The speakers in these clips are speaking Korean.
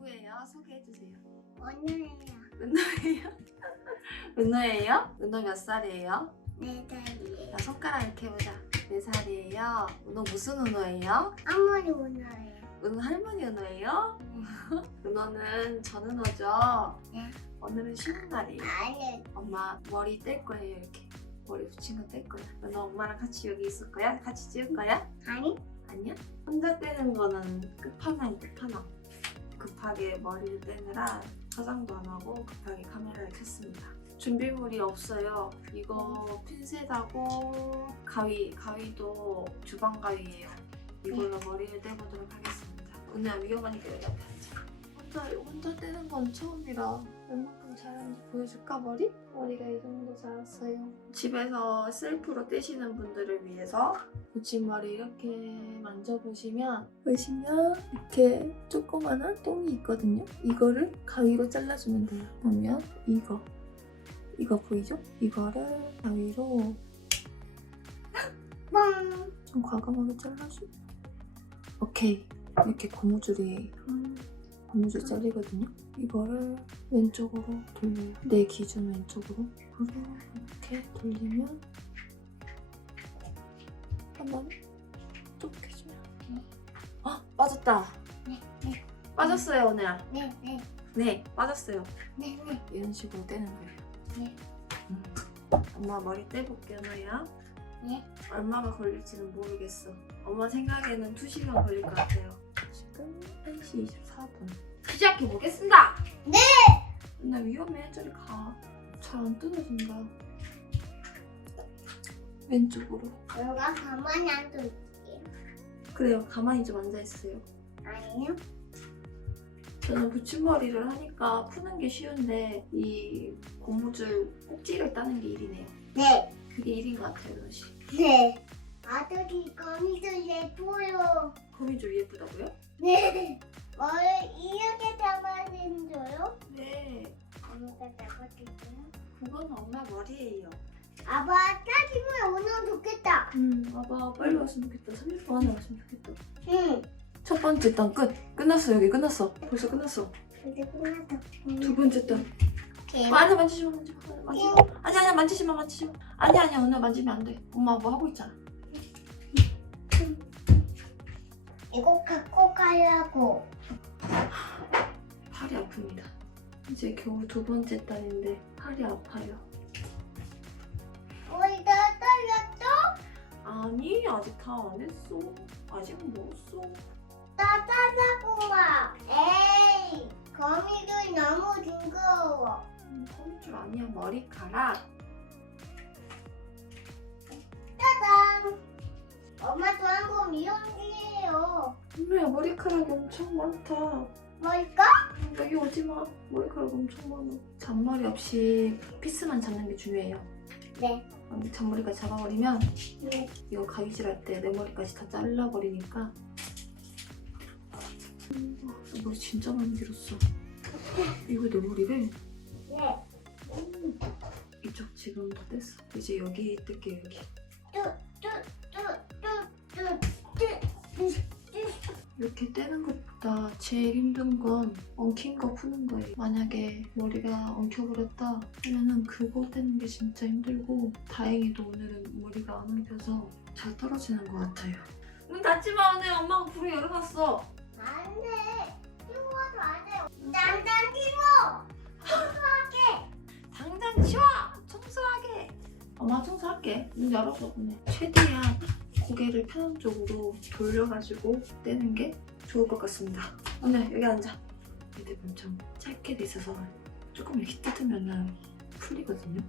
누구예요? 소개해주세요. 오늘이야. 은호예요? 은호예요? 은호 몇 살이에요? 내 자리에 자, 손가락 이렇게 해보자. 네 살이에요. 은호 무슨 은호예요? 아무리 오늘이야. 은호 할머니 은호예요? 은호는 전 은호죠? 네. 오늘은 쉬는 날이에요. 아니, 엄마 머리 뗄 거예요 이렇게. 머리 붙인 거 뗄 거야. 은호 엄마랑 같이 여기 있을 거야? 같이 찍을 거야? 아니, 아니야? 혼자 떼는 거는 끝판왕 끝판왕. 급하게 머리를 떼느라 화장도 안 하고 급하게 카메라를 켰습니다. 준비물이 없어요. 이거 핀셋하고 가위, 가위도 주방 가위예요. 이걸로 머리를 떼보도록 하겠습니다. 오늘 위험하니까 여기 앞에 앉아. 혼자, 혼자 떼는 건 처음이라 웬만큼 잘하는지 보여줄까 머리? 머리가 이 정도 자랐어요. 집에서 셀프로 떼시는 분들을 위해서 붙임머리 이렇게 만져보시면 보시면 이렇게 조그만한 똥이 있거든요. 이거를 가위로 잘라주면 돼요. 보면 이거 이거 보이죠? 이거를 가위로 뻥. 좀 과감하게 잘라주면 오케이 이렇게 고무줄이 고 무줄 잘리거든요. 이거를 왼쪽으로 돌려요. 내 기준 왼쪽으로 이거를 이렇게 돌리면 한번 쭉 해주면 아 빠졌다. 네, 네, 빠졌어요 오늘. 네, 네, 네 빠졌어요. 네, 네. 이런 식으로 떼는 거예요. 네. 음. 엄마 머리 떼볼게요 너야. 네. 얼마가 걸릴지는 모르겠어. 엄마 생각에는 2시간 걸릴 것 같아요. 지금 1시 24분. 시작해 보겠습니다. 네! 나 위험해. 저리 가. 잘 안 뜯어진다. 왼쪽으로. 너가 가만히 앉아있게. 그래요. 가만히 좀 앉아 있어요. 아니요? 저는 붙임머리를 하니까 푸는 게 쉬운데 이 고무줄 꼭지를 따는 게 일이네요. 네, 그게 일인 것 같아요, 씨. 네. 아들이 거미줄 예뻐요. 거미줄 예쁘다고요? 네. 머리 이렇게 잡아주줘요? 네. 엄마가 잡아줄게요. 그건 엄마 머리예요. 아빠 짜증을 오면 좋겠다. 음, 아빠 빨리 왔으면 좋겠다. 30분 안에 왔으면 좋겠다. 응. 첫 번째 단 끝. 끝났어 여기 끝났어. 벌써 끝났어. 이제 끝났다. 두 번째 단. 어. 아니 만지지 마 만지지 마. 만지지 마. 아니 아니 만지지 마 만지지 마. 아니 아니 오늘 만지면 안 돼. 엄마 뭐 하고 있잖아. 이거 갖 고 가려고. 팔이 아픕니다. 이제 겨우 두 번째 단인데 팔이 아파요. 우리 다 떨렸어? 아니 아직 다 안 했어. 아직 멀었어. 나 짜자구마. 에이, 거미줄 너무 징그러워. 음, 거미줄 아니야 머리카락. 머리카락이 엄청 많다. 뭘까? 여기 오지 마. 머리카락 엄청 많아. 잔머리 없이 피스만 잡는 게 중요해요. 네. 근데 잔머리까지 잡아버리면 네. 이거 가위질 할 때 내 머리까지 다 잘라버리니까 음, 와, 머리 진짜 많이 길었어. 이거 내 머리를 네. 음, 이쪽 지금 다 뗐어. 이제 여기 뜰게 여기. 이렇게 떼는 것보다 제일 힘든 건 엉킨 거 푸는 거예요. 만약에 머리가 엉켜버렸다 하면은 그거 떼는 게 진짜 힘들고 다행히도 오늘은 머리가 안 엉켜서 잘 떨어지는 것 같아요. 문 닫지 마 오늘 엄마가 불을 열어놨어. 안 돼. 치워도 안 돼. 짠짠 치워. 청소하게. 당장 치워! 엄마 청소할게. 문 열어줘 그냥. 최대한 고개를 편한 쪽으로 돌려가지고 떼는 게 좋을 것 같습니다. 오늘 여기 앉아. 근데 엄청 짧게 돼 있어서 조금 이렇게 뜯으면은 풀리거든요.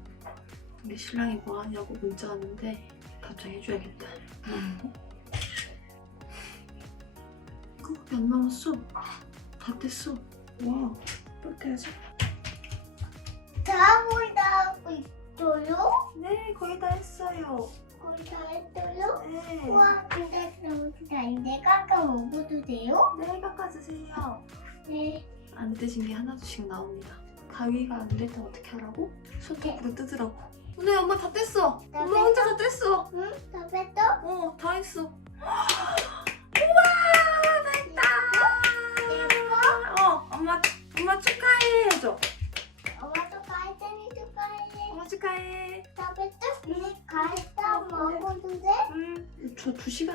근데 신랑이 뭐 하냐고 문자 왔는데 답장해줘야겠다. 음. 그거밖에 안 남았어. 다 뗐어. 와, 이렇게 해야지. 다 보이다 하고 있어 요? 네, 거의 다 했어요. 거의 다 했어요? 네. 우와, 근데 그럼 이제 깎아 먹어도 돼요? 네, 깎아주세요. 네. 안 뜯은 게 하나둘씩 나옵니다. 가위가 안 될 때 어떻게 하라고? 손톱으로 뜯으라고. 오늘 엄마 다 뗐어. 다 엄마 혼자 다 뗐어. 응? 다 뺐어? 어, 다 했어.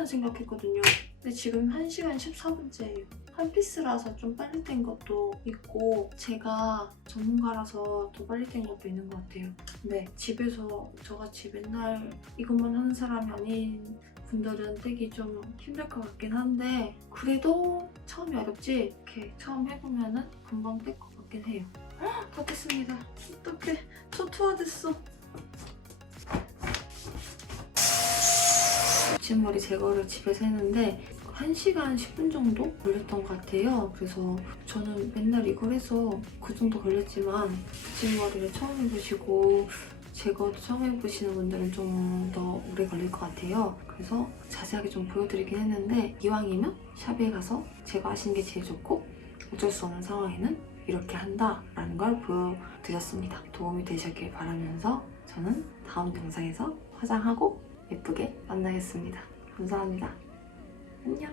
생각했거든요. 근데 지금 1시간 14분째예요. 한 피스라서 좀 빨리 뗀 것도 있고 제가 전문가라서 더 빨리 뗀 것도 있는 것 같아요. 네, 집에서 저같이 맨날 이것만 하는 사람이 아닌 분들은 떼기 좀 힘들 것 같긴 한데 그래도 처음이 어렵지 이렇게 처음 해보면은 금방 뗄 것 같긴 해요. 헉, 다 됐습니다. 어떡해. 저 투하됐어. 붙임머리 제거를 집에서 했는데 1시간 10분 정도 걸렸던 것 같아요. 그래서 저는 맨날 이걸 해서 그 정도 걸렸지만 붙임머리를 처음 해보시고 제거도 처음 해보시는 분들은 좀 더 오래 걸릴 것 같아요. 그래서 자세하게 좀 보여드리긴 했는데 이왕이면 샵에 가서 제거하시는 게 제일 좋고 어쩔 수 없는 상황에는 이렇게 한다라는 걸 보여드렸습니다. 도움이 되셨길 바라면서 저는 다음 영상에서 화장하고 예쁘게 만나겠습니다. 감사합니다. 안녕.